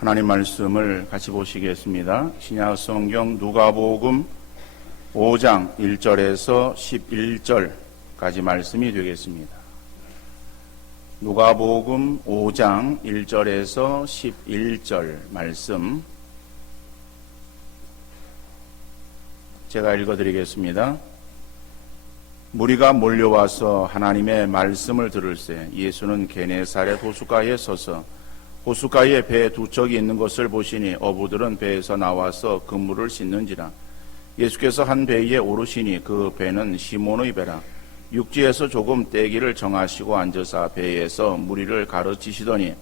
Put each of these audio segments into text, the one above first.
하나님 말씀을 같이 보시겠습니다. 신약 성경 누가복음 5장 1절에서 11절까지 말씀이 되겠습니다. 누가복음 5장 1절에서 11절 말씀 제가 읽어드리겠습니다. 무리가 몰려와서 하나님의 말씀을 들을새 예수는 게네사렛 호숫가에 서서 호숫가에 배 두 척이 있는 것을 보시니 어부들은 배에서 나와서 그물을 씻는지라. 예수께서 한 배에 오르시니 그 배는 시몬의 배라. 육지에서 조금 떼기를 정하시고 앉으사 배에서 무리를 가르치시더니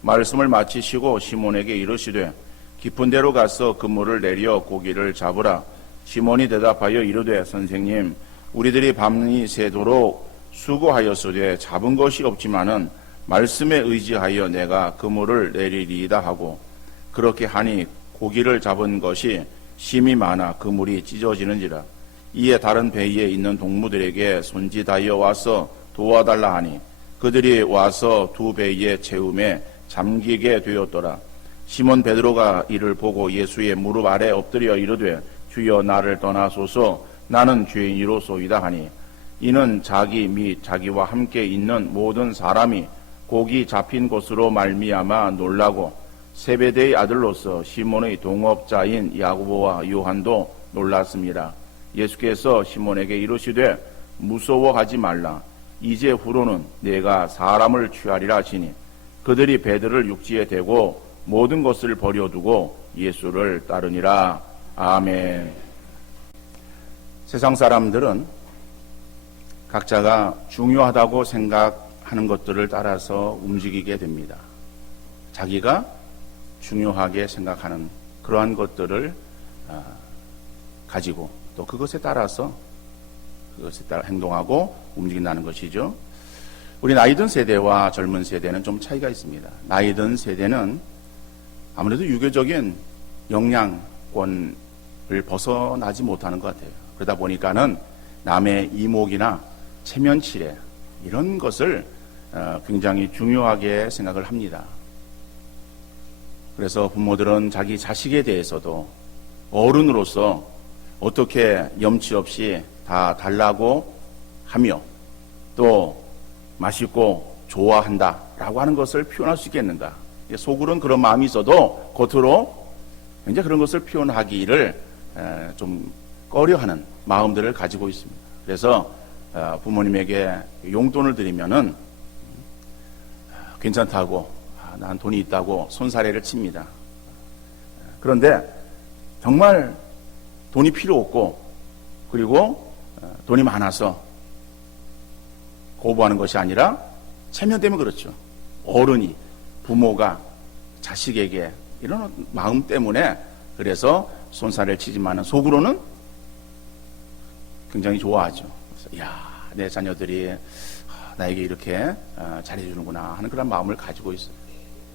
말씀을 마치시고 시몬에게 이르시되 깊은 데로 가서 그물을 내려 고기를 잡으라. 시몬이 대답하여 이르되 선생님 우리들이 밤이 새도록 수고하였으되 잡은 것이 없지만은 말씀에 의지하여 내가 그물을 내리리이다 하고 그렇게 하니 고기를 잡은 것이 심이 많아 그물이 찢어지는지라. 이에 다른 배에 있는 동무들에게 손짓하여 와서 도와달라 하니 그들이 와서 두 배의 채움에 잠기게 되었더라. 시몬 베드로가 이를 보고 예수의 무릎 아래 엎드려 이르되 주여 나를 떠나소서 나는 죄인이로소이다 하니 이는 자기 및 자기와 함께 있는 모든 사람이 고기 잡힌 곳으로 말미암아 놀라고 세베대의 아들로서 시몬의 동업자인 야고보와 요한도 놀랐습니다. 예수께서 시몬에게 이르시되 무서워하지 말라. 이제 후로는 내가 사람을 취하리라 하시니 그들이 배들을 육지에 대고 모든 것을 버려두고 예수를 따르니라. 아멘. 세상 사람들은 각자가 중요하다고 생각하는 것들을 따라서 움직이게 됩니다. 자기가 중요하게 생각하는 그러한 것들을 가지고 또 그것에 따라 행동하고 움직인다는 것이죠. 우리 나이든 세대와 젊은 세대는 좀 차이가 있습니다. 나이든 세대는 아무래도 유교적인 영향권을 벗어나지 못하는 것 같아요. 그러다 보니까는 남의 이목이나 체면치레 이런 것을 굉장히 중요하게 생각을 합니다. 그래서 부모들은 자기 자식에 대해서도 어른으로서 어떻게 염치 없이 다 달라고 하며 또 맛있고 좋아한다라고 하는 것을 표현할 수 있겠는가. 속으로는 그런 마음이 있어도 겉으로 이제 그런 것을 표현하기를 좀 꺼려하는 마음들을 가지고 있습니다. 그래서 부모님에게 용돈을 드리면은 괜찮다고 난 돈이 있다고 손사래를 칩니다. 그런데 정말 돈이 필요 없고 그리고 돈이 많아서 거부하는 것이 아니라 체면 때문에 그렇죠. 어른이 부모가 자식에게 이런 마음 때문에 그래서 손사래를 치지만은 속으로는 굉장히 좋아하죠. 그래서 야, 내 자녀들이 나에게 이렇게 잘해주는구나 하는 그런 마음을 가지고 있어요.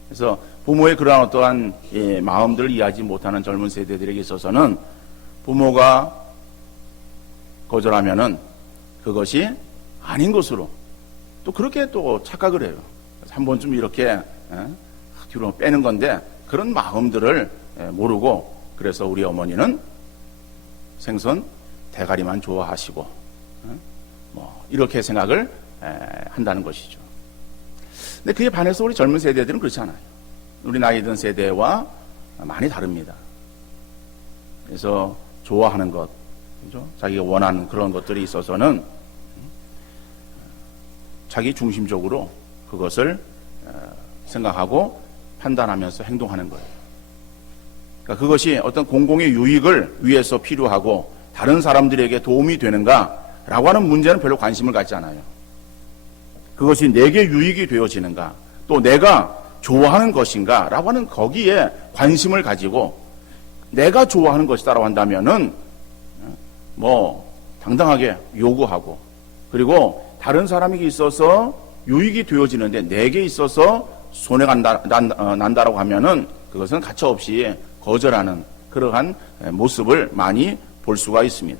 그래서 부모의 그러한 어떠한 마음들을 이해하지 못하는 젊은 세대들에게 있어서는 부모가 거절하면은 그것이 아닌 것으로 또 그렇게 또 착각을 해요. 한 번쯤 이렇게 뒤로 빼는 건데 그런 마음들을 모르고 그래서 우리 어머니는 생선 대가리만 좋아하시고 뭐 이렇게 생각을 한다는 것이죠. 근데 그에 반해서 우리 젊은 세대들은 그렇지 않아요. 우리 나이 든 세대와 많이 다릅니다. 그래서 좋아하는 것, 그죠? 자기가 원하는 그런 것들이 있어서는 자기 중심적으로 그것을 생각하고 판단하면서 행동하는 거예요. 그러니까 그것이 어떤 공공의 유익을 위해서 필요하고 다른 사람들에게 도움이 되는가라고 하는 문제는 별로 관심을 갖지 않아요. 그것이 내게 유익이 되어지는가 또 내가 좋아하는 것인가 라고 하는 거기에 관심을 가지고 내가 좋아하는 것이다라고 한다면은 뭐 당당하게 요구하고 그리고 다른 사람에게 있어서 유익이 되어지는데 내게 있어서 손해가 난다라고 하면은 그것은 가차없이 거절하는 그러한 모습을 많이 볼 수가 있습니다.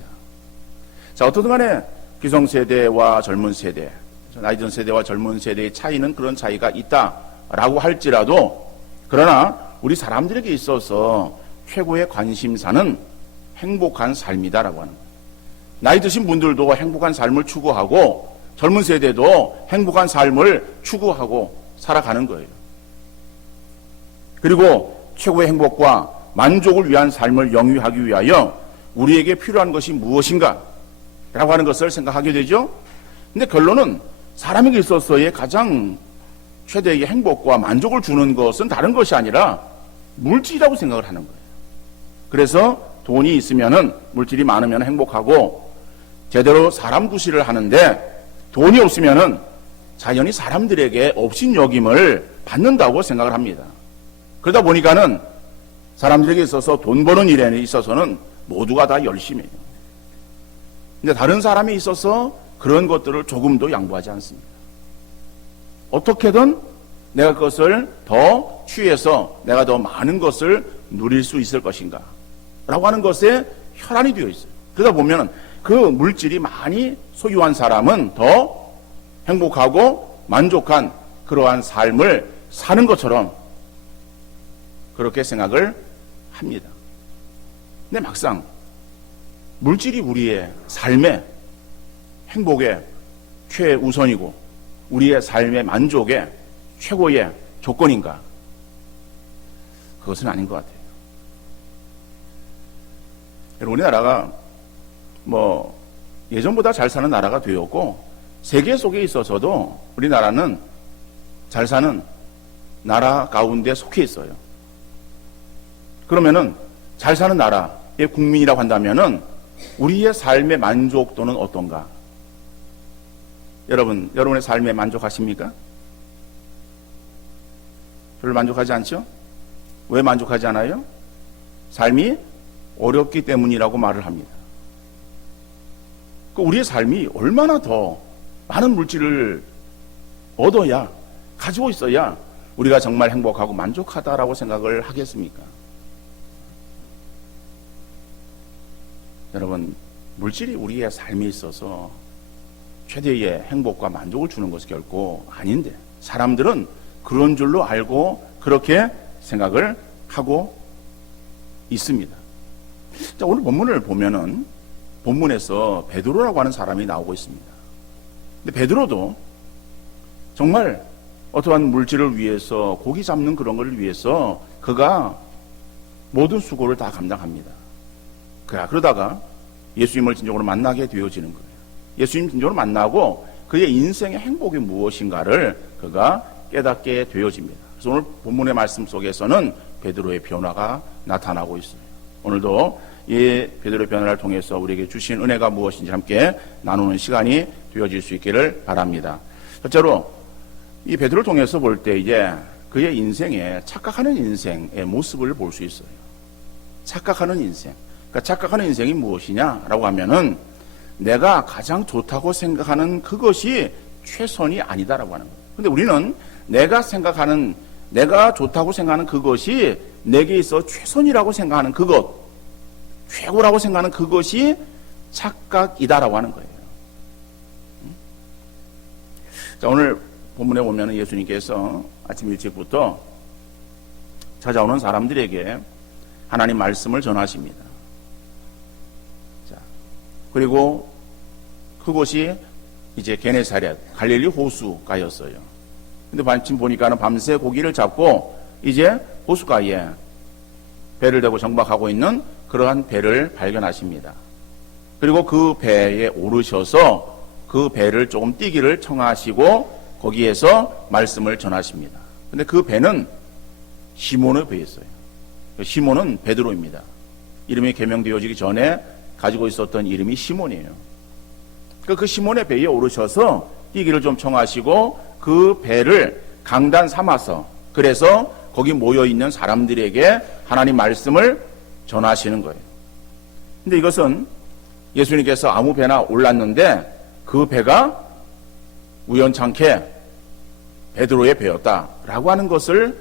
자, 어떻든 간에 기성세대와 젊은 세대, 나이 든 세대와 젊은 세대의 차이는 그런 차이가 있다라고 할지라도 그러나 우리 사람들에게 있어서 최고의 관심사는 행복한 삶이다라고 하는 거예요. 나이 드신 분들도 행복한 삶을 추구하고 젊은 세대도 행복한 삶을 추구하고 살아가는 거예요. 그리고 최고의 행복과 만족을 위한 삶을 영위하기 위하여 우리에게 필요한 것이 무엇인가 라고 하는 것을 생각하게 되죠. 근데 결론은 사람에게 있어서의 가장 최대의 행복과 만족을 주는 것은 다른 것이 아니라 물질이라고 생각을 하는 거예요. 그래서 돈이 있으면은, 물질이 많으면 행복하고 제대로 사람 구실을 하는데 돈이 없으면은 자연히 사람들에게 업신여김을 받는다고 생각을 합니다. 그러다 보니까는 사람들에게 있어서 돈 버는 일에 있어서는 모두가 다 열심히 해요. 근데 다른 사람에 있어서 그런 것들을 조금도 양보하지 않습니다. 어떻게든 내가 그것을 더 취해서 내가 더 많은 것을 누릴 수 있을 것인가 라고 하는 것에 혈안이 되어 있어요. 그러다 보면 그 물질이 많이 소유한 사람은 더 행복하고 만족한 그러한 삶을 사는 것처럼 그렇게 생각을 합니다. 근데 막상 물질이 우리의 삶의 행복의 최우선이고 우리의 삶의 만족의 최고의 조건인가? 그것은 아닌 것 같아요. 우리나라가 예전보다 잘 사는 나라가 되었고 세계 속에 있어서도 우리나라는 잘 사는 나라 가운데 속해 있어요. 그러면은 잘 사는 나라의 국민이라고 한다면은 우리의 삶의 만족도는 어떤가? 여러분의 삶에 만족하십니까? 별로 만족하지 않죠? 왜 만족하지 않아요? 삶이 어렵기 때문이라고 말을 합니다. 우리의 삶이 얼마나 더 많은 물질을 얻어야, 가지고 있어야 우리가 정말 행복하고 만족하다라고 생각을 하겠습니까? 여러분, 물질이 우리의 삶에 있어서 최대의 행복과 만족을 주는 것이 결코 아닌데 사람들은 그런 줄로 알고 그렇게 생각을 하고 있습니다. 자, 오늘 본문을 보면은 본문에서 베드로라고 하는 사람이 나오고 있습니다. 근데 베드로도 정말 어떠한 물질을 위해서, 고기 잡는 그런 걸 위해서 그가 모든 수고를 다 감당합니다. 그러다가 예수님을 진정으로 만나게 되어지는 거예요. 예수님 진정으로 만나고 그의 인생의 행복이 무엇인가를 그가 깨닫게 되어집니다. 그래서 오늘 본문의 말씀 속에서는 베드로의 변화가 나타나고 있어요. 오늘도 이 베드로의 변화를 통해서 우리에게 주신 은혜가 무엇인지 함께 나누는 시간이 되어질 수 있기를 바랍니다. 첫째로 이 베드로를 통해서 볼 때 이제 그의 인생에 착각하는 인생의 모습을 볼 수 있어요. 착각하는 인생. 그러니까 착각하는 인생이 무엇이냐라고 하면은 내가 가장 좋다고 생각하는 그것이 최선이 아니다라고 하는 거예요. 근데 우리는 내가 좋다고 생각하는 그것이 내게 있어 최선이라고 생각하는 그것, 최고라고 생각하는 그것이 착각이다라고 하는 거예요. 자, 오늘 본문에 보면 예수님께서 아침 일찍부터 찾아오는 사람들에게 하나님 말씀을 전하십니다. 자, 그리고 그곳이 이제 게네사렛, 갈릴리 호수가였어요. 근데 마침 보니까는 밤새 고기를 잡고 이제 호수가에 배를 대고 정박하고 있는 그러한 배를 발견하십니다. 그리고 그 배에 오르셔서 그 배를 조금 뛰기를 청하시고 거기에서 말씀을 전하십니다. 근데 그 배는 시몬의 배였어요. 시몬은 베드로입니다. 이름이 개명되어지기 전에 가지고 있었던 이름이 시몬이에요. 그 시몬의 배에 오르셔서 뛰기를 좀 청하시고 그 배를 강단 삼아서 그래서 거기 모여있는 사람들에게 하나님 말씀을 전하시는 거예요. 근데 이것은 예수님께서 아무 배나 올랐는데 그 배가 우연찮게 베드로의 배였다라고 하는 것을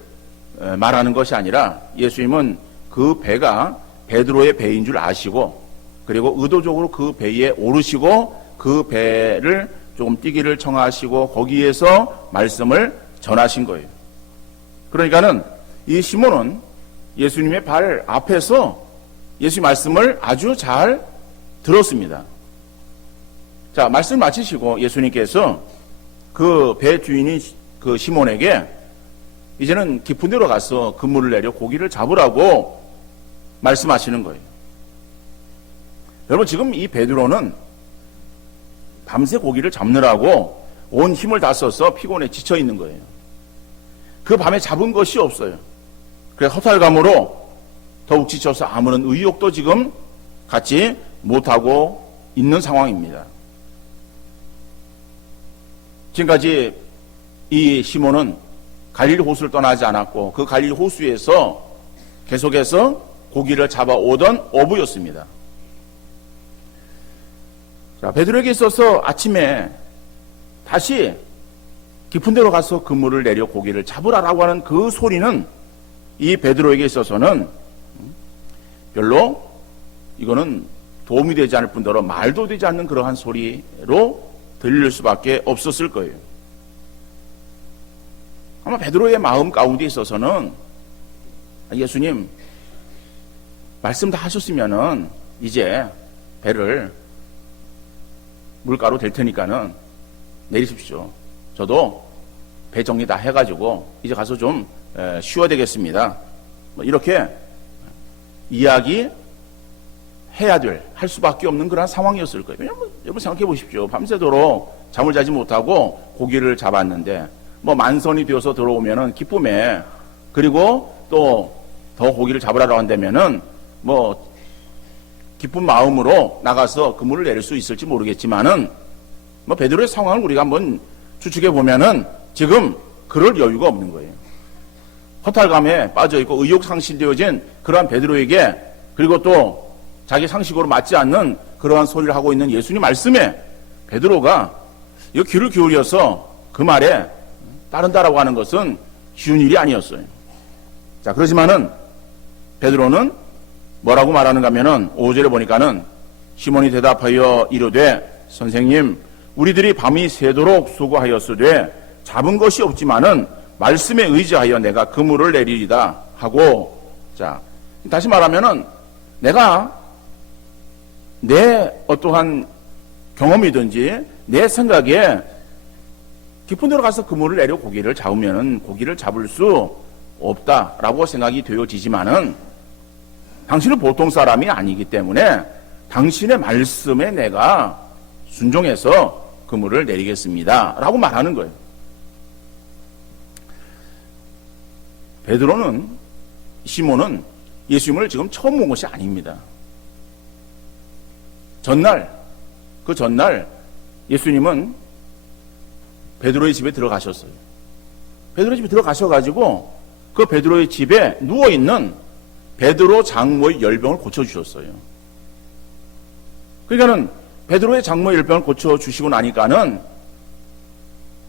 말하는 것이 아니라 예수님은 그 배가 베드로의 배인 줄 아시고 그리고 의도적으로 그 배에 오르시고 그 배를 조금 뛰기를 청하시고 거기에서 말씀을 전하신 거예요. 그러니까는 이 시몬은 예수님의 발 앞에서 예수의 말씀을 아주 잘 들었습니다. 자, 말씀 마치시고 예수님께서 그 배 주인인 그 시몬에게 이제는 깊은 데로 가서 그물을 내려 고기를 잡으라고 말씀하시는 거예요. 여러분, 지금 이 베드로는 밤새 고기를 잡느라고 온 힘을 다 써서 피곤해 지쳐 있는 거예요. 그 밤에 잡은 것이 없어요. 그래서 허탈감으로 더욱 지쳐서 아무런 의욕도 지금 갖지 못하고 있는 상황입니다. 지금까지 이 시몬은 갈릴리 호수를 떠나지 않았고 그 갈릴리 호수에서 계속해서 고기를 잡아오던 어부였습니다. 자, 베드로에게 있어서 아침에 다시 깊은 데로 가서 그물을 내려 고기를 잡으라라고 하는 그 소리는 이 베드로에게 있어서는 별로 이거는 도움이 되지 않을 뿐더러 말도 되지 않는 그러한 소리로 들릴 수밖에 없었을 거예요. 아마 베드로의 마음 가운데 있어서는 예수님 말씀 다 하셨으면은 이제 배를 물가로 댈 테니까는 내리십시오. 저도 배 정리 다 해가지고 이제 가서 좀 쉬어야 되겠습니다. 뭐 이렇게 이야기 해야 할 수밖에 없는 그런 상황이었을 거예요. 왜냐면 여러분 생각해 보십시오. 밤새도록 잠을 자지 못하고 고기를 잡았는데 뭐 만선이 되어서 들어오면은 기쁨에, 그리고 또 더 고기를 잡으라고 한다면은 뭐 기쁜 마음으로 나가서 그물을 내릴 수 있을지 모르겠지만은 뭐 베드로의 상황을 우리가 한번 추측해 보면은 지금 그럴 여유가 없는 거예요. 허탈감에 빠져 있고 의욕 상실되어진 그러한 베드로에게, 그리고 또 자기 상식으로 맞지 않는 그러한 소리를 하고 있는 예수님 말씀에 베드로가 이 귀를 기울여서 그 말에 따른다라고 하는 것은 쉬운 일이 아니었어요. 자, 그러지만은 베드로는 뭐라고 말하는가 하면은 5절에 보니까는 시몬이 대답하여 이르되 선생님, 우리들이 밤이 새도록 수고하였으되 잡은 것이 없지만은 말씀에 의지하여 내가 그물을 내리리다 하고, 자, 다시 말하면은 내가 내 어떠한 경험이든지 내 생각에 깊은 데로 가서 그물을 내려 고기를 잡으면은 고기를 잡을 수 없다라고 생각이 되어지지만은 당신은 보통 사람이 아니기 때문에 당신의 말씀에 내가 순종해서 그물을 내리겠습니다 라고 말하는 거예요. 베드로는, 시몬은 예수님을 지금 처음 본 것이 아닙니다. 그 전날 예수님은 베드로의 집에 들어가셨어요. 베드로의 집에 들어가셔가지고 그 베드로의 집에 누워있는 베드로 장모의 열병을 고쳐주셨어요. 그러니까는 베드로의 장모의 열병을 고쳐주시고 나니까는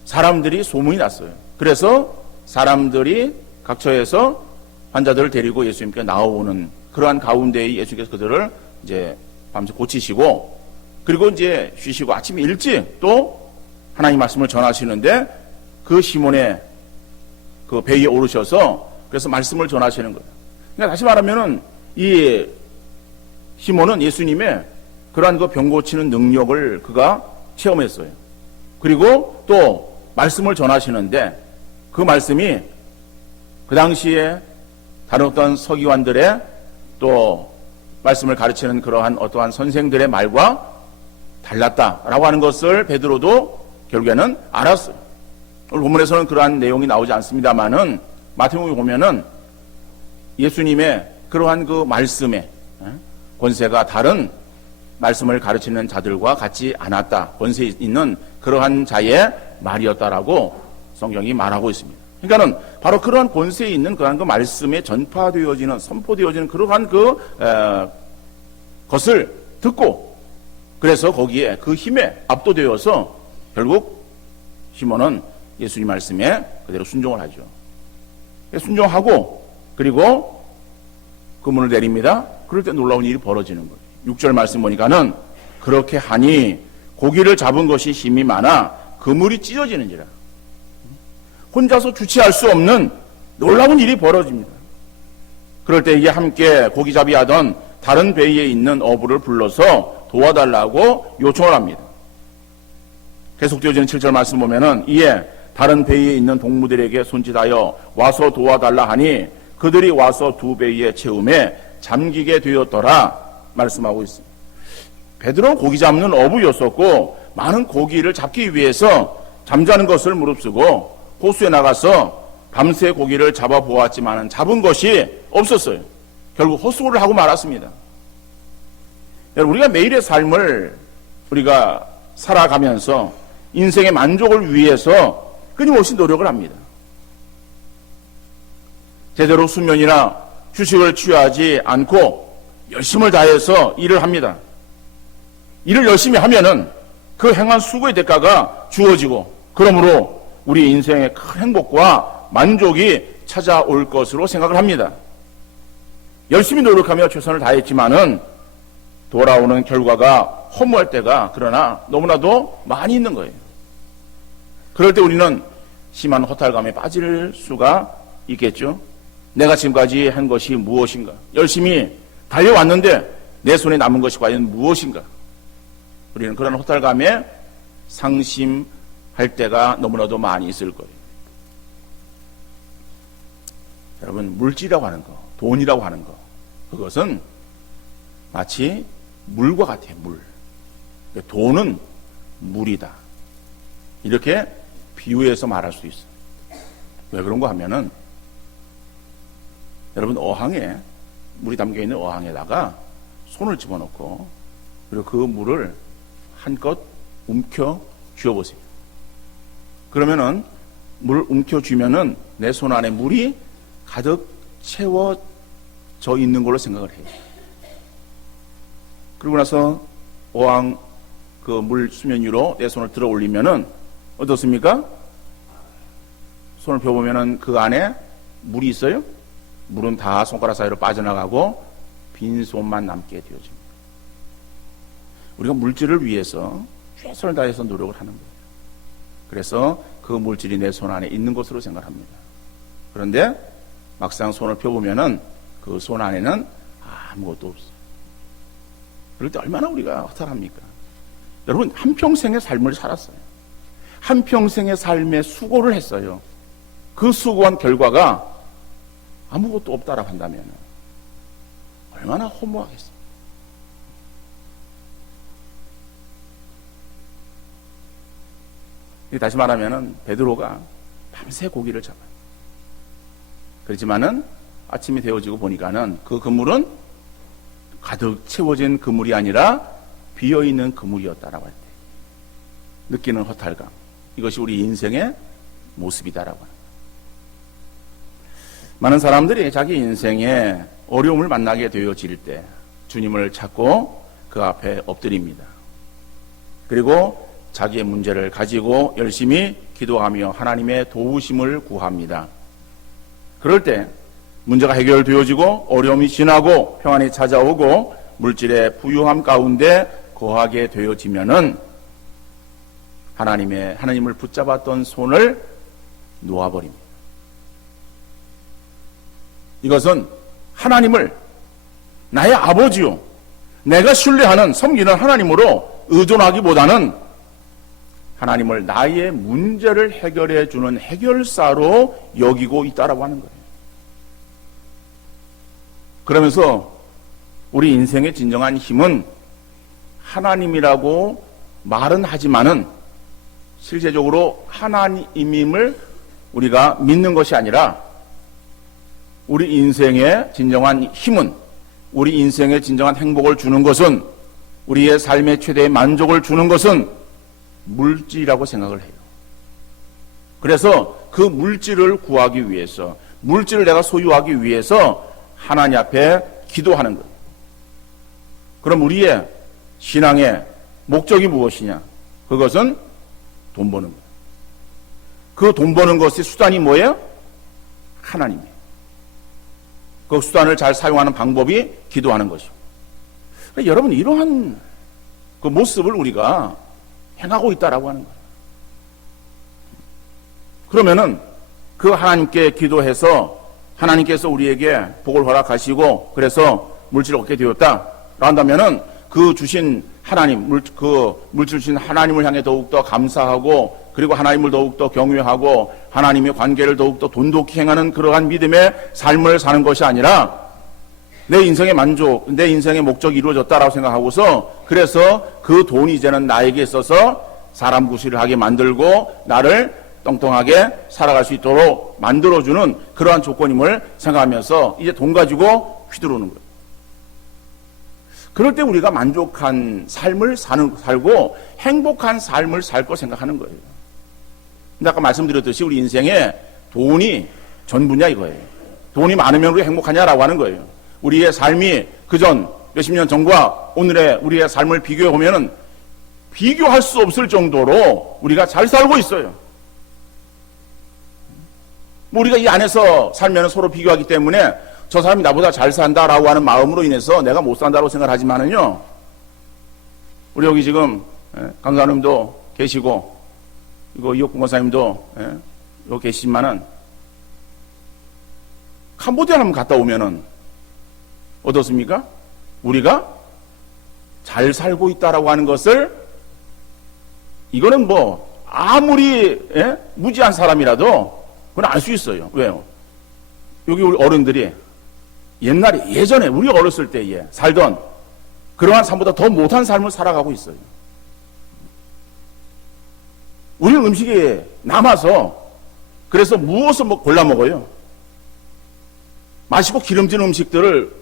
사람들이 소문이 났어요. 그래서 사람들이 각처에서 환자들을 데리고 예수님께 나오는 그러한 가운데에 예수님께서 그들을 이제 밤새 고치시고, 그리고 이제 쉬시고 아침 일찍 또 하나님 말씀을 전하시는데 그 시몬의 그 배에 오르셔서 그래서 말씀을 전하시는 거예요. 그러니까 다시 말하면은 이 시몬은 예수님의 그러한 그 병 고치는 능력을 그가 체험했어요. 그리고 또 말씀을 전하시는데 그 말씀이 그 당시에 다른 어떤 서기관들의 또 말씀을 가르치는 그러한 어떠한 선생들의 말과 달랐다라고 하는 것을 베드로도 결국에는 알았어요. 오늘 본문에서는 그러한 내용이 나오지 않습니다만은 마태복음에 보면은 예수님의 그러한 그 말씀에 권세가 다른 말씀을 가르치는 자들과 같지 않았다. 권세 있는 그러한 자의 말이었다라고 성경이 말하고 있습니다. 그러니까는 바로 그러한 권세에 있는 그러한 그 말씀에 전파되어지는, 선포되어지는 그러한 그 것을 듣고, 그래서 거기에 그 힘에 압도되어서 결국 시몬은 예수님 말씀에 그대로 순종을 하죠. 순종하고 그리고 그물을 내립니다. 그럴 때 놀라운 일이 벌어지는 거예요. 6절 말씀 보니까는 그렇게 하니 고기를 잡은 것이 힘이 많아 그물이 찢어지는지라. 혼자서 주체할 수 없는 놀라운 일이 벌어집니다. 그럴 때 이게 함께 고기잡이 하던 다른 배에 있는 어부를 불러서 도와달라고 요청을 합니다. 계속되어지는 7절 말씀 보면은 이에 다른 배에 있는 동무들에게 손짓하여 와서 도와달라 하니 그들이 와서 두 배의 채움에 잠기게 되었더라 말씀하고 있습니다. 베드로는 고기 잡는 어부였었고 많은 고기를 잡기 위해서 잠자는 것을 무릅쓰고 호수에 나가서 밤새 고기를 잡아보았지만 잡은 것이 없었어요. 결국 헛수고를 하고 말았습니다. 여러분, 우리가 매일의 삶을 우리가 살아가면서 인생의 만족을 위해서 끊임없이 노력을 합니다. 제대로 수면이나 휴식을 취하지 않고 열심을 다해서 일을 합니다. 일을 열심히 하면은 그 행한 수고의 대가가 주어지고 그러므로 우리 인생의 큰 행복과 만족이 찾아올 것으로 생각을 합니다. 열심히 노력하며 최선을 다했지만은 돌아오는 결과가 허무할 때가 그러나 너무나도 많이 있는 거예요. 그럴 때 우리는 심한 허탈감에 빠질 수가 있겠죠. 내가 지금까지 한 것이 무엇인가? 열심히 달려왔는데 내 손에 남은 것이 과연 무엇인가? 우리는 그런 허탈감에 상심할 때가 너무나도 많이 있을 거예요. 여러분, 물질이라고 하는 거, 돈이라고 하는 거, 그것은 마치 물과 같아요. 물. 돈은 물이다. 이렇게 비유해서 말할 수 있어요. 왜 그런가 하면은 여러분, 어항에 물이 담겨있는 어항에다가 손을 집어넣고 그리고 그 물을 한껏 움켜 쥐어보세요. 그러면은 물을 움켜 쥐면은 내 손 안에 물이 가득 채워져 있는 걸로 생각을 해요. 그러고 나서 어항 그 물 수면 위로 내 손을 들어 올리면은 어떻습니까? 손을 펴보면은 그 안에 물이 있어요? 물은 다 손가락 사이로 빠져나가고 빈손만 남게 되어집니다. 우리가 물질을 위해서 최선을 다해서 노력을 하는 거예요. 그래서 그 물질이 내 손 안에 있는 것으로 생각합니다. 그런데 막상 손을 펴보면은 그 손 안에는 아무것도 없어요. 그럴 때 얼마나 우리가 허탈합니까? 여러분, 한평생의 삶을 살았어요. 한평생의 삶에 수고를 했어요. 그 수고한 결과가 아무것도 없다라고 한다면 얼마나 허무하겠어요. 다시 말하면은 베드로가 밤새 고기를 잡아요. 그렇지만은 아침이 되어지고 보니까는 그 그물은 가득 채워진 그물이 아니라 비어있는 그물이었다라고 할 때 느끼는 허탈감, 이것이 우리 인생의 모습이다라고 합니다. 많은 사람들이 자기 인생에 어려움을 만나게 되어질 때 주님을 찾고 그 앞에 엎드립니다. 그리고 자기의 문제를 가지고 열심히 기도하며 하나님의 도우심을 구합니다. 그럴 때 문제가 해결되어지고 어려움이 지나고 평안이 찾아오고 물질의 부유함 가운데 거하게 되어지면은 하나님을 붙잡았던 손을 놓아버립니다. 이것은 하나님을 나의 아버지요, 내가 신뢰하는 섬기는 하나님으로 의존하기보다는 하나님을 나의 문제를 해결해 주는 해결사로 여기고 있다라고 하는 거예요. 그러면서 우리 인생의 진정한 힘은 하나님이라고 말은 하지만은 실제적으로 하나님임을 우리가 믿는 것이 아니라 우리 인생의 진정한 힘은, 우리 인생의 진정한 행복을 주는 것은, 우리의 삶의 최대의 만족을 주는 것은 물질이라고 생각을 해요. 그래서 그 물질을 구하기 위해서, 물질을 내가 소유하기 위해서 하나님 앞에 기도하는 거예요. 그럼 우리의 신앙의 목적이 무엇이냐? 그것은 돈 버는 거예요. 그 돈 버는 것의 수단이 뭐예요? 하나님이에요. 그 수단을 잘 사용하는 방법이 기도하는 것이고. 그러니까 여러분, 이러한 그 모습을 우리가 행하고 있다라고 하는 거예요. 그러면은 그 하나님께 기도해서 하나님께서 우리에게 복을 허락하시고 그래서 물질을 얻게 되었다 한다면은 그 주신 하나님, 물질 주신 하나님을 향해 더욱더 감사하고 그리고 하나님을 더욱더 경외하고 하나님의 관계를 더욱더 돈독히 행하는 그러한 믿음의 삶을 사는 것이 아니라 내 인생의 만족, 내 인생의 목적이 이루어졌다라고 생각하고서 그래서 그 돈이 이제는 나에게 있어서 사람 구실을 하게 만들고 나를 똥똥하게 살아갈 수 있도록 만들어주는 그러한 조건임을 생각하면서 이제 돈 가지고 휘두르는 거예요. 그럴 때 우리가 만족한 삶을 살고 행복한 삶을 살 거 생각하는 거예요. 근데 아까 말씀드렸듯이 우리 인생에 돈이 전부냐 이거예요. 돈이 많으면 우리 행복하냐라고 하는 거예요. 우리의 삶이 그전 몇십 년 전과 오늘의 우리의 삶을 비교해 보면은 비교할 수 없을 정도로 우리가 잘 살고 있어요. 우리가 이 안에서 살면 서로 비교하기 때문에 저 사람이 나보다 잘 산다라고 하는 마음으로 인해서 내가 못 산다고 생각하지만은요, 우리 여기 지금 강사님도 계시고 이거 이옥 부모사님도 여기 계시지만은 캄보디아 한번 갔다 오면은 어떻습니까? 우리가 잘 살고 있다라고 하는 것을 이거는 뭐 아무리 무지한 사람이라도 그건 알 수 있어요. 왜요? 여기 우리 어른들이 옛날에 예전에 우리 어렸을 때에 살던 그러한 삶보다 더 못한 삶을 살아가고 있어요. 우리는 음식이 남아서 그래서 무엇을 골라 먹어요? 맛있고 기름진 음식들을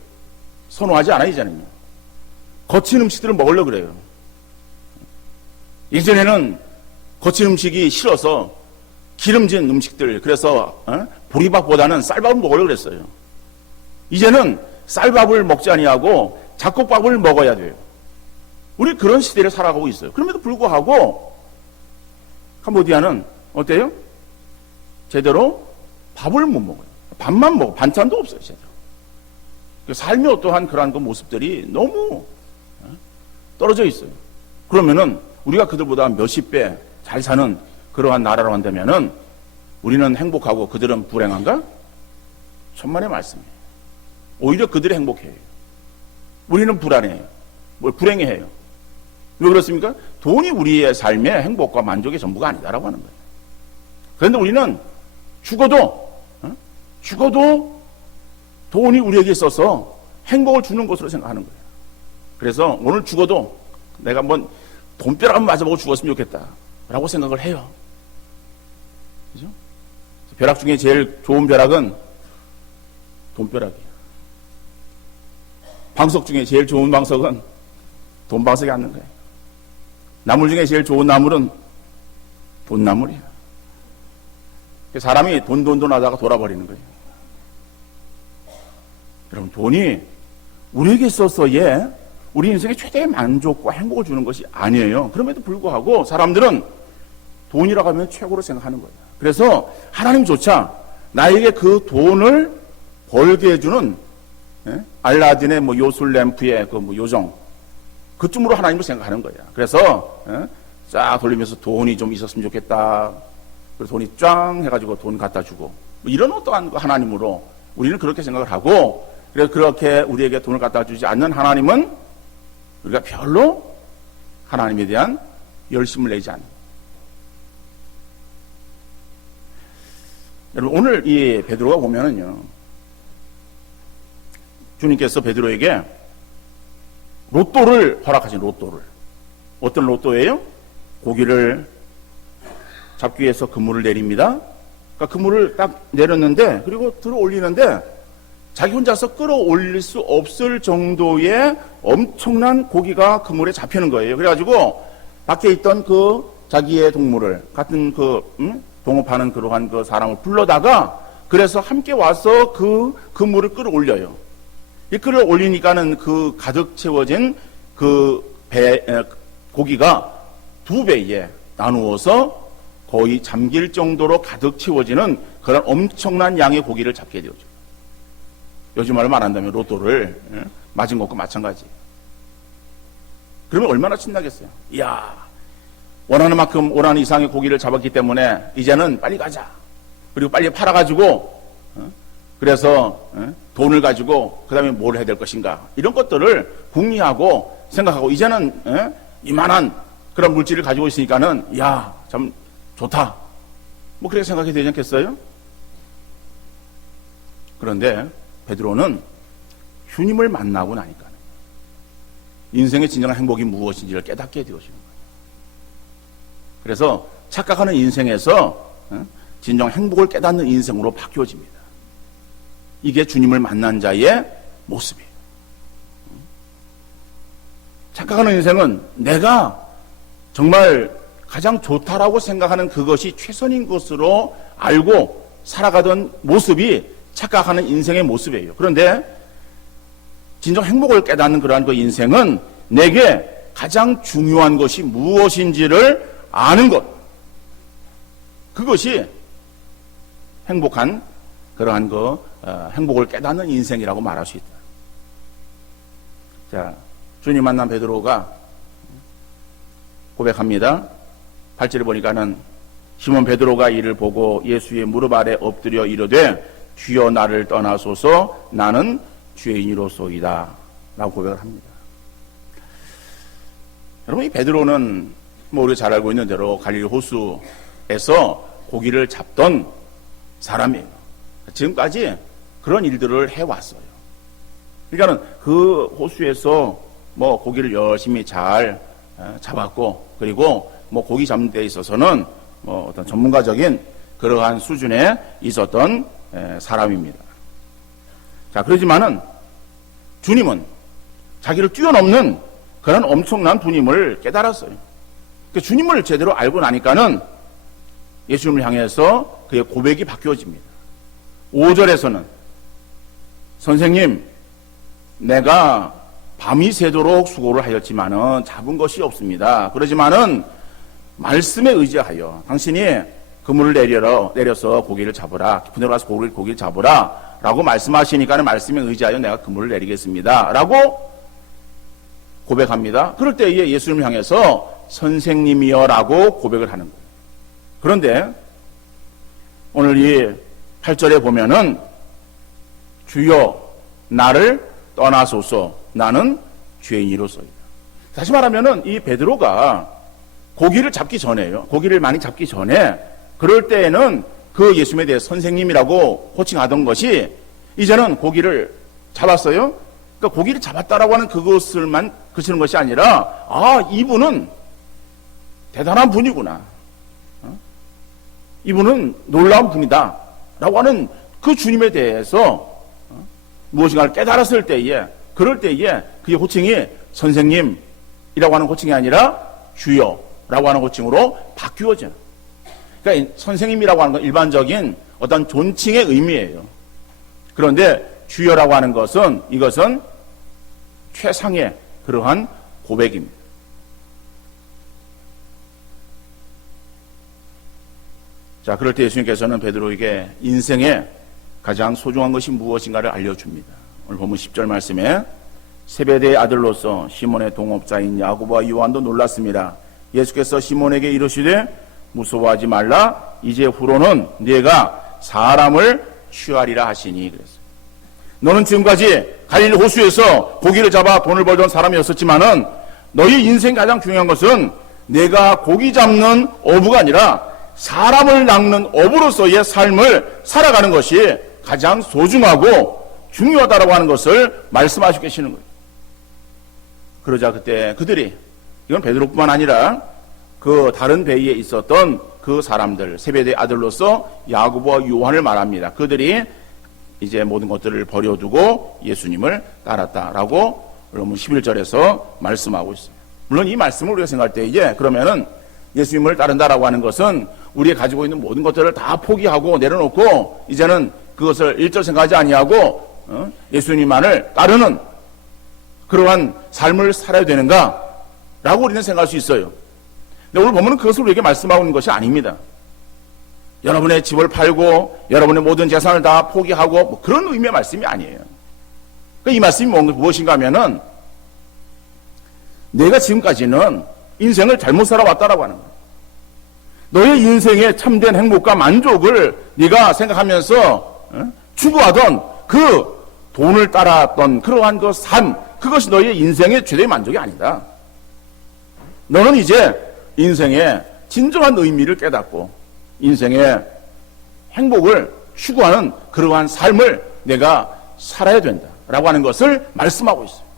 선호하지 않아요, 이제는요. 거친 음식들을 먹으려고 그래요. 예전에는 거친 음식이 싫어서 기름진 음식들, 그래서 보리밥보다는 쌀밥을 먹으려고 그랬어요. 이제는 쌀밥을 먹지 아니하고 잡곡밥을 먹어야 돼요. 우리 그런 시대를 살아가고 있어요. 그럼에도 불구하고 캄보디아는 어때요? 제대로 밥을 못 먹어요. 밥만 먹어. 반찬도 없어요, 제대로. 삶이 어떠한 그러한 그 모습들이 너무 떨어져 있어요. 그러면은 우리가 그들보다 몇십 배 잘 사는 그러한 나라로 한다면은 우리는 행복하고 그들은 불행한가? 천만의 말씀이에요. 오히려 그들이 행복해요. 우리는 불안해요. 불행해해요. 왜 그렇습니까? 돈이 우리의 삶의 행복과 만족의 전부가 아니다라고 하는 거예요. 그런데 우리는 죽어도 돈이 우리에게 있어서 행복을 주는 것으로 생각하는 거예요. 그래서 오늘 죽어도 내가 한번 돈벼락 한번 맞아보고 죽었으면 좋겠다 라고 생각을 해요. 그죠? 벼락 중에 제일 좋은 벼락은 돈벼락이에요. 방석 중에 제일 좋은 방석은 돈방석에 앉는 거예요. 나물 중에 제일 좋은 나물은 돈나물이에요. 사람이 돈 하다가 돌아버리는 거예요. 여러분, 돈이 우리에게 있어서의 우리 인생의 최대의 만족과 행복을 주는 것이 아니에요. 그럼에도 불구하고 사람들은 돈이라고 하면 최고로 생각하는 거예요. 그래서 하나님조차 나에게 그 돈을 벌게 해주는 알라딘의 요술 램프의 요정 그쯤으로 하나님을 생각하는 거예요. 그래서 쫙 돌리면서 돈이 좀 있었으면 좋겠다. 그래서 돈이 쫙 해가지고 돈 갖다 주고 이런 어떠한 하나님으로 우리는 그렇게 생각을 하고, 그래서 그렇게 우리에게 돈을 갖다 주지 않는 하나님은 우리가 별로 하나님에 대한 열심을 내지 않는. 여러분, 오늘 이 베드로가 보면은요, 주님께서 베드로에게 로또를 허락하신 로또를. 어떤 로또예요? 고기를 잡기 위해서 그물을 내립니다. 그러니까 그물을 딱 내렸는데, 그리고 들어 올리는데 자기 혼자서 끌어올릴 수 없을 정도의 엄청난 고기가 그물에 잡히는 거예요. 그래가지고 밖에 있던 그 자기의 동물을 같은 동업하는 그러한 그 사람을 불러다가 그래서 함께 와서 그 그물을 끌어올려요. 이 끌어올리니까는 그 가득 채워진 고기가 2배에 나누어서 거의 잠길 정도로 가득 채워지는 그런 엄청난 양의 고기를 잡게 되죠. 요즘 말로 말한다면 로또를 맞은 것과 마찬가지. 그러면 얼마나 신나겠어요. 이야, 원하는 만큼 원하는 이상의 고기를 잡았기 때문에 이제는 빨리 가자. 그리고 빨리 팔아가지고 그래서 돈을 가지고 그 다음에 뭘 해야 될 것인가, 이런 것들을 궁리하고 생각하고, 이제는 이만한 그런 물질을 가지고 있으니까는 야, 참 좋다, 뭐 그렇게 생각이 되지 않겠어요? 그런데 베드로는 주님을 만나고 나니까 인생의 진정한 행복이 무엇인지를 깨닫게 되어지는 거예요. 그래서 착각하는 인생에서 진정 행복을 깨닫는 인생으로 바뀌어집니다. 이게 주님을 만난 자의 모습이에요. 착각하는 인생은 내가 정말 가장 좋다라고 생각하는 그것이 최선인 것으로 알고 살아가던 모습이 착각하는 인생의 모습이에요. 그런데 진정 행복을 깨닫는 그러한 그 인생은 내게 가장 중요한 것이 무엇인지를 아는 것, 그것이 행복한 그러한 행복을 깨닫는 인생이라고 말할 수 있다. 자, 주님 만난 베드로가 고백합니다. 8절에 보니까는 시몬 베드로가 이를 보고 예수의 무릎 아래 엎드려 이르되 주여 나를 떠나소서 나는 죄인이로소이다 라고 고백을 합니다. 여러분, 이 베드로는 뭐 우리가 잘 알고 있는 대로 갈릴리 호수에서 고기를 잡던 사람이에요. 지금까지 그런 일들을 해왔어요. 그러니까는 그 호수에서 뭐 고기를 열심히 잘 잡았고, 그리고 뭐 고기 잡는 데 있어서는 뭐 어떤 전문가적인 그러한 수준에 있었던 사람입니다. 자, 그러지만은 주님은 자기를 뛰어넘는 그런 엄청난 분임을 깨달았어요. 그러니까 주님을 제대로 알고 나니까는 예수님을 향해서 그의 고백이 바뀌어집니다. 5절에서는 선생님, 내가 밤이 새도록 수고를 하였지만은 잡은 것이 없습니다. 그러지만은 말씀에 의지하여 당신이 그물을 내려서 고기를 잡으라, 깊은 데로 가서 고기를 잡으라 라고 말씀하시니까는 말씀에 의지하여 내가 그물을 내리겠습니다 라고 고백합니다. 그럴 때에 예수님을 향해서 선생님이여 라고 고백을 하는 거예요. 그런데 오늘 이 8절에 보면은 주여 나를 떠나소서 나는 죄인이로소이다. 다시 말하면은 이 베드로가 고기를 잡기 전에요. 고기를 많이 잡기 전에 그럴 때에는 그 예수님에 대해 선생님이라고 호칭하던 것이 이제는 고기를 잡았어요. 그러니까 고기를 잡았다라고 하는 그것을만 그치는 것이 아니라, 아, 이분은 대단한 분이구나, 이분은 놀라운 분이다 라고 하는 그 주님에 대해서 무엇인가를 깨달았을 때에, 그럴 때에 그의 호칭이 선생님이라고 하는 호칭이 아니라 주여라고 하는 호칭으로 바뀌어져요. 그러니까 선생님이라고 하는 건 일반적인 어떤 존칭의 의미예요. 그런데 주여라고 하는 것은, 이것은 최상의 그러한 고백입니다. 자, 그럴 때 예수님께서는 베드로에게 인생에 가장 소중한 것이 무엇인가를 알려줍니다. 오늘 본문 10절 말씀에 세베대의 아들로서 시몬의 동업자인 야고보와 요한도 놀랐습니다. 예수께서 시몬에게 이르시되 무서워하지 말라, 이제 후로는 네가 사람을 취하리라 하시니 그랬어요. 너는 지금까지 갈릴리 호수에서 고기를 잡아 돈을 벌던 사람이었었지만은 너희 인생 가장 중요한 것은 내가 고기 잡는 어부가 아니라 사람을 낚는 어부로서의 삶을 살아가는 것이 가장 소중하고 중요하다라고 하는 것을 말씀하시고 계시는 거예요. 그러자 그때 그들이, 이건 베드로뿐만 아니라 그 다른 배에 있었던 그 사람들, 세베대의 아들로서 야고보와 요한을 말합니다. 그들이 이제 모든 것들을 버려두고 예수님을 따랐다라고 여러분 11절에서 말씀하고 있어요. 물론 이 말씀을 우리가 생각할 때 이제 그러면은 예수님을 따른다라고 하는 것은 우리가 가지고 있는 모든 것들을 다 포기하고 내려놓고 이제는 그것을 1절 생각하지 아니하고 예수님만을 따르는 그러한 삶을 살아야 되는가라고 우리는 생각할 수 있어요. 근데 오늘 보면 그것을 우리에게 말씀하고 있는 것이 아닙니다. 여러분의 집을 팔고 여러분의 모든 재산을 다 포기하고 뭐 그런 의미의 말씀이 아니에요. 그러니까 이 말씀이 무엇인가 하면은 내가 지금까지는 인생을 잘못 살아왔다라고 하는 거예요. 너의 인생의 참된 행복과 만족을 네가 생각하면서 추구하던 그 돈을 따랐던 그러한 그 삶, 그것이 너희의 인생의 최대의 만족이 아니다. 너는 이제 인생의 진정한 의미를 깨닫고 인생의 행복을 추구하는 그러한 삶을 내가 살아야 된다라고 하는 것을 말씀하고 있어요.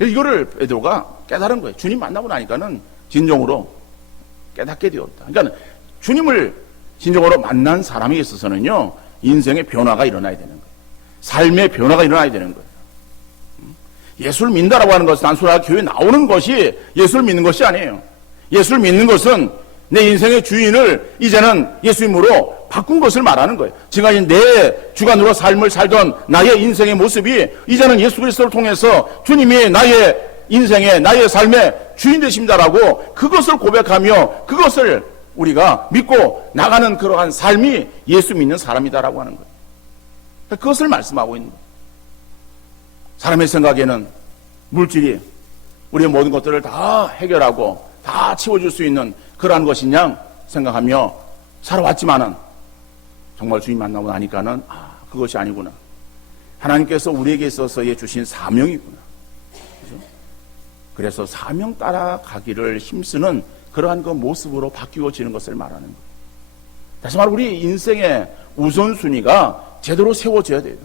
이거를 베드로가 깨달은 거예요. 주님 만나고 나니까는 진정으로 깨닫게 되었다. 그러니까 주님을 진정으로 만난 사람에 있어서는요, 인생의 변화가 일어나야 되는 거예요. 삶의 변화가 일어나야 되는 거예요. 예수를 믿는다라고 하는 것은 단순하게 교회에 나오는 것이 예수를 믿는 것이 아니에요. 예수를 믿는 것은 내 인생의 주인을 이제는 예수님으로 바꾼 것을 말하는 거예요. 지금까지 내 주관으로 삶을 살던 나의 인생의 모습이 이제는 예수 그리스도를 통해서 주님이 나의 인생의, 나의 삶의 주인 되십니다라고 그것을 고백하며 그것을 우리가 믿고 나가는 그러한 삶이 예수 믿는 사람이다라고 하는 거예요. 그것을 말씀하고 있는 거예요. 사람의 생각에는 물질이 우리의 모든 것들을 다 해결하고 다 채워줄 수 있는 그러한 것이냐 생각하며 살아왔지만은 정말 주님 만나고 나니까는 그것이 아니구나. 하나님께서 우리에게 있어서 주신 사명이구나. 그렇죠? 그래서 사명 따라가기를 힘쓰는 그러한 그 모습으로 바뀌어지는 것을 말하는 거예요. 다시 말해 우리 인생의 우선순위가 제대로 세워져야 돼요.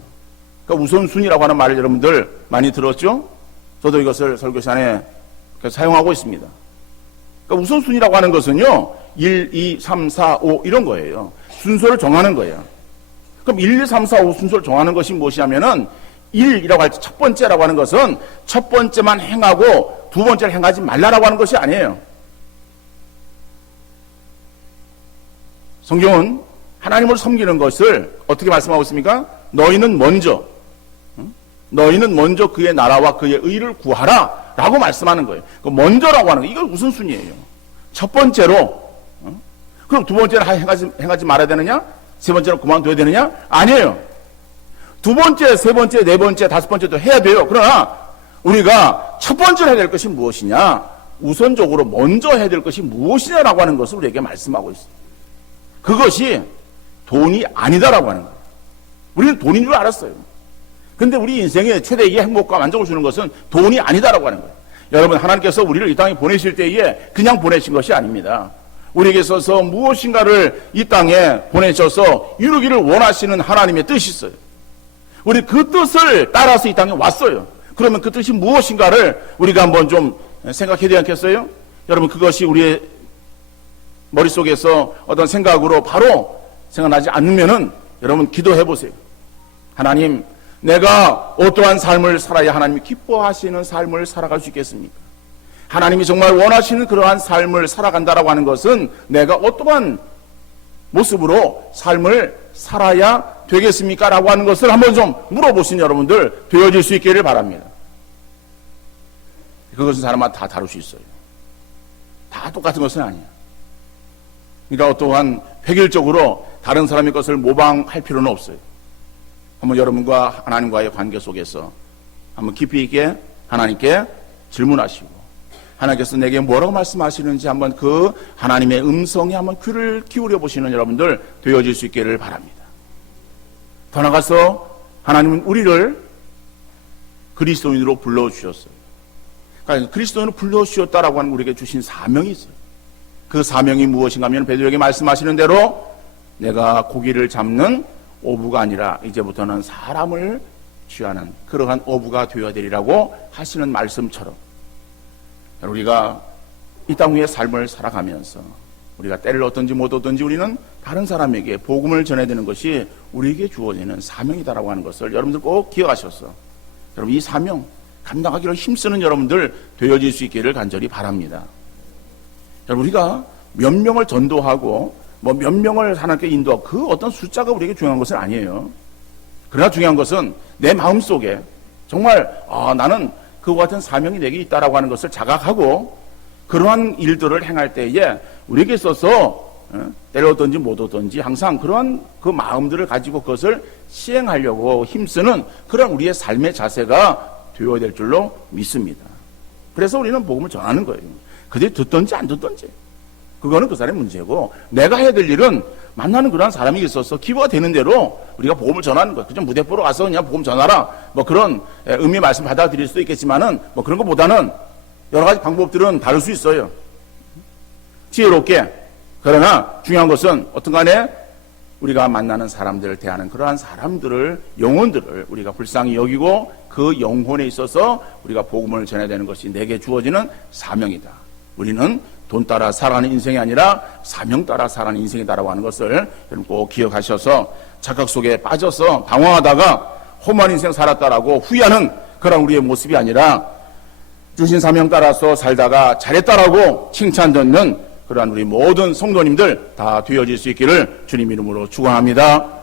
그러니까 우선순위라고 하는 말을 여러분들 많이 들었죠? 저도 이것을 설교 시간에 사용하고 있습니다. 그러니까 우선순위라고 하는 것은요, 1, 2, 3, 4, 5 이런 거예요. 순서를 정하는 거예요. 그럼 1, 2, 3, 4, 5 순서를 정하는 것이 무엇이냐면은 1이라고 할 때 첫 번째라고 하는 것은 첫 번째만 행하고 두 번째를 행하지 말라라고 하는 것이 아니에요. 성경은 하나님을 섬기는 것을 어떻게 말씀하고 있습니까? 너희는 먼저 그의 나라와 그의 의를 구하라 라고 말씀하는 거예요. 그 먼저라고 하는 거, 이걸 우선순위예요. 첫 번째로. 그럼 두 번째는 행하지 말아야 되느냐? 세 번째는 그만둬야 되느냐? 아니에요. 두 번째, 세 번째, 네 번째, 다섯 번째도 해야 돼요. 그러나 우리가 첫 번째로 해야 될 것이 무엇이냐? 우선적으로 먼저 해야 될 것이 무엇이냐라고 하는 것을 우리에게 말씀하고 있어요. 그것이 돈이 아니다라고 하는 거예요. 우리는 돈인 줄 알았어요. 근데 우리 인생의 최대의 행복과 만족을 주는 것은 돈이 아니다라고 하는 거예요. 여러분, 하나님께서 우리를 이 땅에 보내실 때에 그냥 보내신 것이 아닙니다. 우리에게 있어서 무엇인가를 이 땅에 보내셔서 이루기를 원하시는 하나님의 뜻이 있어요. 우리 그 뜻을 따라서 이 땅에 왔어요. 그러면 그 뜻이 무엇인가를 우리가 한번 좀 생각해야 되지 않겠어요? 여러분, 그것이 우리의 머릿속에서 어떤 생각으로 바로 생각나지 않으면은 여러분 기도해 보세요. 하나님, 내가 어떠한 삶을 살아야 하나님이 기뻐하시는 삶을 살아갈 수 있겠습니까? 하나님이 정말 원하시는 그러한 삶을 살아간다라고 하는 것은 내가 어떠한 모습으로 삶을 살아야 되겠습니까? 라고 하는 것을 한번 좀 물어보신 여러분들 되어질 수 있기를 바랍니다. 그것은 사람마다 다 다를 수 있어요. 다 똑같은 것은 아니에요. 그러니까 어떠한 획일적으로 다른 사람의 것을 모방할 필요는 없어요. 한번 여러분과 하나님과의 관계 속에서 한번 깊이 있게 하나님께 질문하시고 하나님께서 내게 뭐라고 말씀하시는지 한번 그 하나님의 음성에 한번 귀를 기울여 보시는 여러분들 되어질 수 있기를 바랍니다. 더 나아가서 하나님은 우리를 그리스도인으로 불러주셨어요. 그러니까 그리스도인으로 불러주셨다라고 하는 우리에게 주신 사명이 있어요. 그 사명이 무엇인가 하면 베드로에게 말씀하시는 대로 내가 고기를 잡는 어부가 아니라 이제부터는 사람을 취하는 그러한 어부가 되어야 되리라고 하시는 말씀처럼 우리가 이 땅 위의 삶을 살아가면서 우리가 때를 얻든지 못 얻든지 우리는 다른 사람에게 복음을 전해야 되는 것이 우리에게 주어지는 사명이다라고 하는 것을 여러분들 꼭 기억하셔서 여러분 이 사명 감당하기를 힘쓰는 여러분들 되어질 수 있기를 간절히 바랍니다. 여러분 우리가 몇 명을 전도하고 뭐 몇 명을 하나님께 인도하고 그 어떤 숫자가 우리에게 중요한 것은 아니에요. 그러나 중요한 것은 내 마음속에 정말 나는 그와 같은 사명이 내게 있다라고 하는 것을 자각하고 그러한 일들을 행할 때에 우리에게 있어서 때를 얻든지 못 얻든지 항상 그러한 그 마음들을 가지고 그것을 시행하려고 힘쓰는 그런 우리의 삶의 자세가 되어야 될 줄로 믿습니다. 그래서 우리는 복음을 전하는 거예요. 그들이 듣든지 안 듣든지 그거는 그 사람의 문제고 내가 해야 될 일은 만나는 그런 사람이 있어서 기부가 되는 대로 우리가 복음을 전하는 거예요. 그냥 무대 보러 가서 그냥 복음 전하라. 뭐 그런 의미 말씀 받아들일 수도 있겠지만은 뭐 그런 것보다는 여러 가지 방법들은 다를 수 있어요. 지혜롭게. 그러나 중요한 것은 어떤 간에 우리가 만나는 사람들을 대하는 그러한 사람들을, 영혼들을 우리가 불쌍히 여기고 그 영혼에 있어서 우리가 복음을 전해야 되는 것이 내게 주어지는 사명이다. 우리는 돈 따라 살아가는 인생이 아니라 사명 따라 살아가는 인생이다라고 하는 것을 여러분 꼭 기억하셔서 착각 속에 빠져서 방황하다가 험한 인생 살았다라고 후회하는 그런 우리의 모습이 아니라 주신 사명 따라서 살다가 잘했다라고 칭찬 듣는 그러한 우리 모든 성도님들 다 되어질 수 있기를 주님 이름으로 축원합니다.